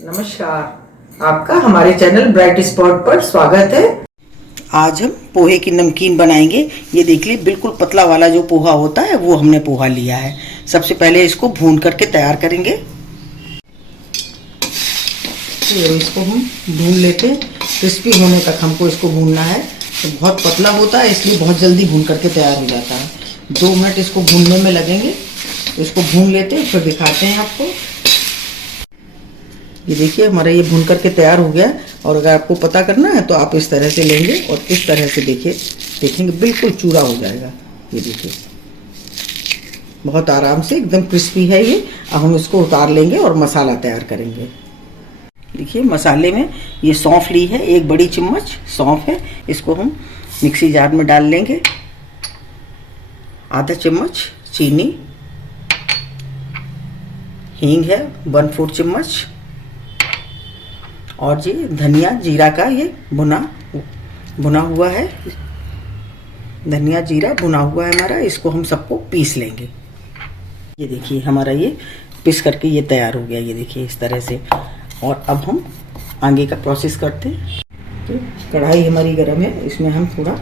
नमस्कार, आपका हमारे चैनल ब्राइट स्पॉट पर स्वागत है। आज हम पोहे की नमकीन बनाएंगे। ये देख लीजिए, बिल्कुल पतला वाला जो पोहा होता है वो हमने पोहा लिया है। सबसे पहले इसको भून करके तैयार करेंगे। तो इसको हम भून लेते हैं, क्रिस्पी होने तक हमको इसको भूनना है। तो बहुत पतला होता है इसलिए बहुत जल्दी भून करके तैयार हो जाता है। 2 मिनट इसको भूनने में लगेंगे। तो इसको भून लेते हैं, फिर दिखाते हैं आपको। ये देखिए, हमारा ये भून करके तैयार हो गया। और अगर आपको पता करना है तो आप इस तरह से लेंगे और इस तरह से देखेंगे बिल्कुल चूरा हो जाएगा। ये देखिए, बहुत आराम से एकदम क्रिस्पी है ये। अब हम इसको उतार लेंगे और मसाला तैयार करेंगे। देखिए, मसाले में ये सौंफ ली है, 1 बड़ी चम्मच सौंफ है। इसको हम मिक्सी जार में डाल लेंगे। आधा चम्मच चीनी, हींग है 1/4 चम्मच, और जी धनिया जीरा का ये भुना हुआ है। धनिया जीरा भुना हुआ है हमारा। इसको हम सबको पीस लेंगे। ये देखिए, हमारा ये पीस करके ये तैयार हो गया। ये देखिए इस तरह से। और अब हम आगे का प्रोसेस करते हैं। तो कढ़ाई हमारी गर्म है, इसमें हम थोड़ा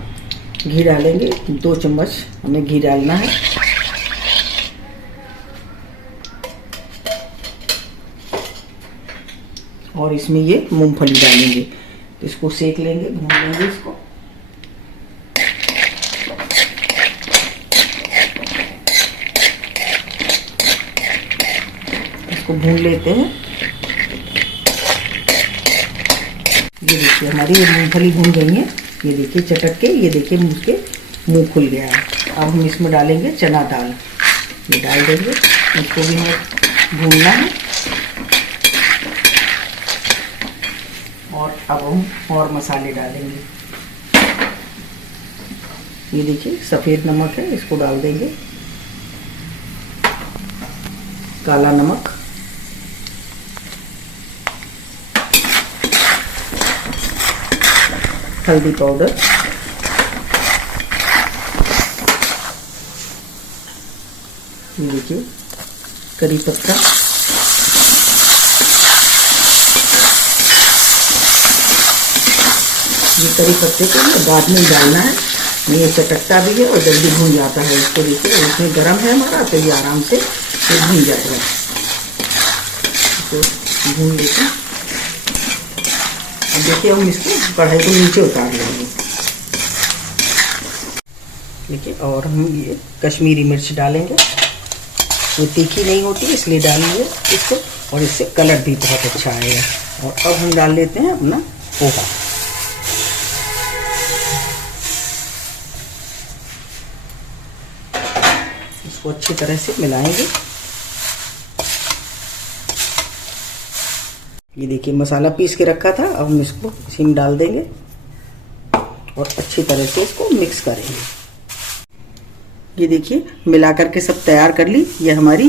घी डालेंगे। 2 चम्मच हमें घी डालना है। और इसमें ये मूंगफली डालेंगे। तो इसको सेक लेंगे, भून लेंगे इसको। इसको भून लेते हैं। ये देखिए, हमारी ये मूंगफली भून गई है। ये देखिए चटक के, ये देखिए उसके मुंह खुल गया है। अब हम इसमें डालेंगे चना दाल। ये डाल देंगे, इसको भी हमें भूनना है। और अब हम और मसाले डालेंगे। ये देखिए, सफ़ेद नमक है, इसको डाल देंगे। काला नमक, हल्दी पाउडर, ये देखिए करी पत्ता, ये करी पत्ते को बाद में डालना है। ये चटकता भी है और जल्दी भून जाता है। इसको देखिए, इसमें गरम है हमारा, तो ये आराम से भून जाएगा। इसको भून लेते हैं। अब देखिए, हम इसको कढ़ाई को नीचे उतार लेंगे। देखिए, और हम ये कश्मीरी मिर्च डालेंगे। ये तीखी नहीं होती इसलिए डालेंगे इसको, और इससे कलर भी बहुत अच्छा आएगा। और अब हम डाल लेते हैं अपना पोहा। इसको अच्छी तरह से मिलाएंगे। ये देखिए, मसाला पीस के रखा था, अब हम इसको इसी में डाल देंगे और अच्छी तरह से इसको मिक्स करेंगे। ये देखिए, मिला करके सब तैयार कर ली। ये हमारी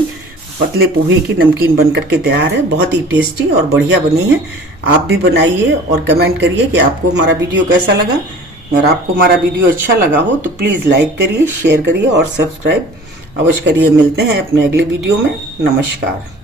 पतले पोहे की नमकीन बन करके तैयार है। बहुत ही टेस्टी और बढ़िया बनी है। आप भी बनाइए और कमेंट करिए कि आपको हमारा वीडियो कैसा लगा। अगर आपको हमारा वीडियो अच्छा लगा हो तो प्लीज़ लाइक करिए, शेयर करिए और सब्सक्राइब अवश्य करिए। मिलते हैं अपने अगले वीडियो में। नमस्कार।